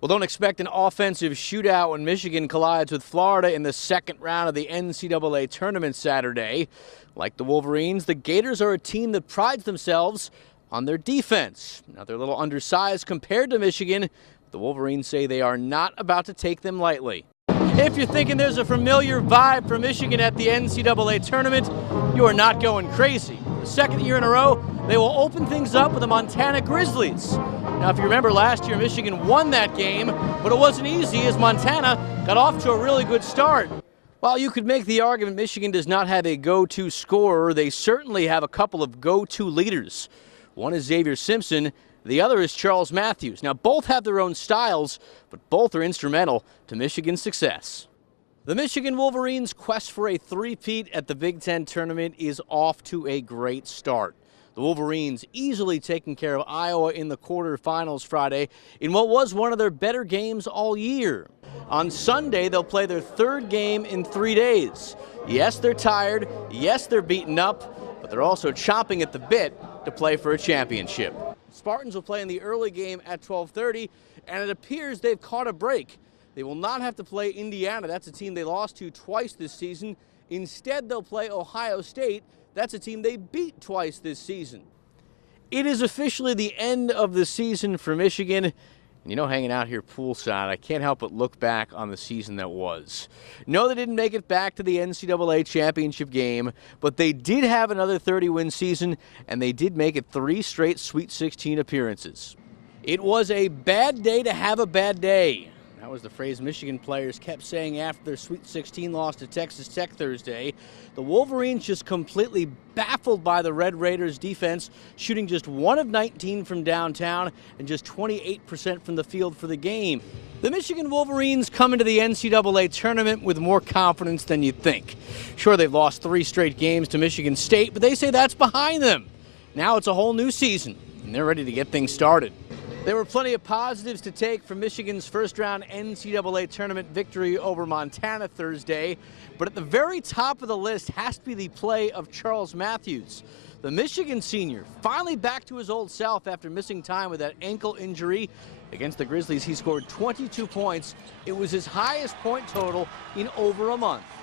Well, don't expect an offensive shootout when Michigan collides with Florida in the second round of the NCAA tournament Saturday. Like the Wolverines, the Gators are a team that prides themselves on their defense. Now, they're a little undersized compared to Michigan. The Wolverines say they are not about to take them lightly. If you're thinking there's a familiar vibe for Michigan at the NCAA tournament, you are not going crazy. For the second year in a row, they will open things up with the Montana Grizzlies. Now, if you remember last year, Michigan won that game, but it wasn't easy as Montana got off to a really good start. While you could make the argument Michigan does not have a go-to scorer, they certainly have a couple of go-to leaders. One is Xavier Simpson, the other is Charles Matthews. Now, both have their own styles, but both are instrumental to Michigan's success. The Michigan Wolverines' quest for a three-peat at the Big Ten tournament is off to a great start. The Wolverines easily taking care of Iowa in the quarterfinals Friday in what was one of their better games all year. On Sunday, they'll play their third game in 3 days. Yes, they're tired. Yes, they're beaten up, but they're also chomping at the bit to play for a championship. Spartans will play in the early game at 12:30, and it appears they've caught a break. They will not have to play Indiana. That's a team they lost to twice this season. Instead, they'll play Ohio State. That's a team they beat twice this season. It is officially the end of the season for Michigan. You know, hanging out here poolside, I can't help but look back on the season that was. No, they didn't make it back to the NCAA championship game, but they did have another 30-win season, and they did make it 3 straight Sweet 16 appearances. It was a bad day to have a bad day. That was the phrase Michigan players kept saying after their Sweet 16 loss to Texas Tech Thursday. The Wolverines just completely baffled by the Red Raiders' defense, shooting just 1 of 19 from downtown and just 28% from the field for the game. The Michigan Wolverines come into the NCAA tournament with more confidence than you'd think. Sure, they've lost 3 straight games to Michigan State, but they say that's behind them. Now it's a whole new season, and they're ready to get things started. There were plenty of positives to take from Michigan's first-round NCAA tournament victory over Montana Thursday, but at the very top of the list has to be the play of Charles Matthews. The Michigan senior finally back to his old self after missing time with that ankle injury. Against the Grizzlies, he scored 22 points. It was his highest point total in over a month.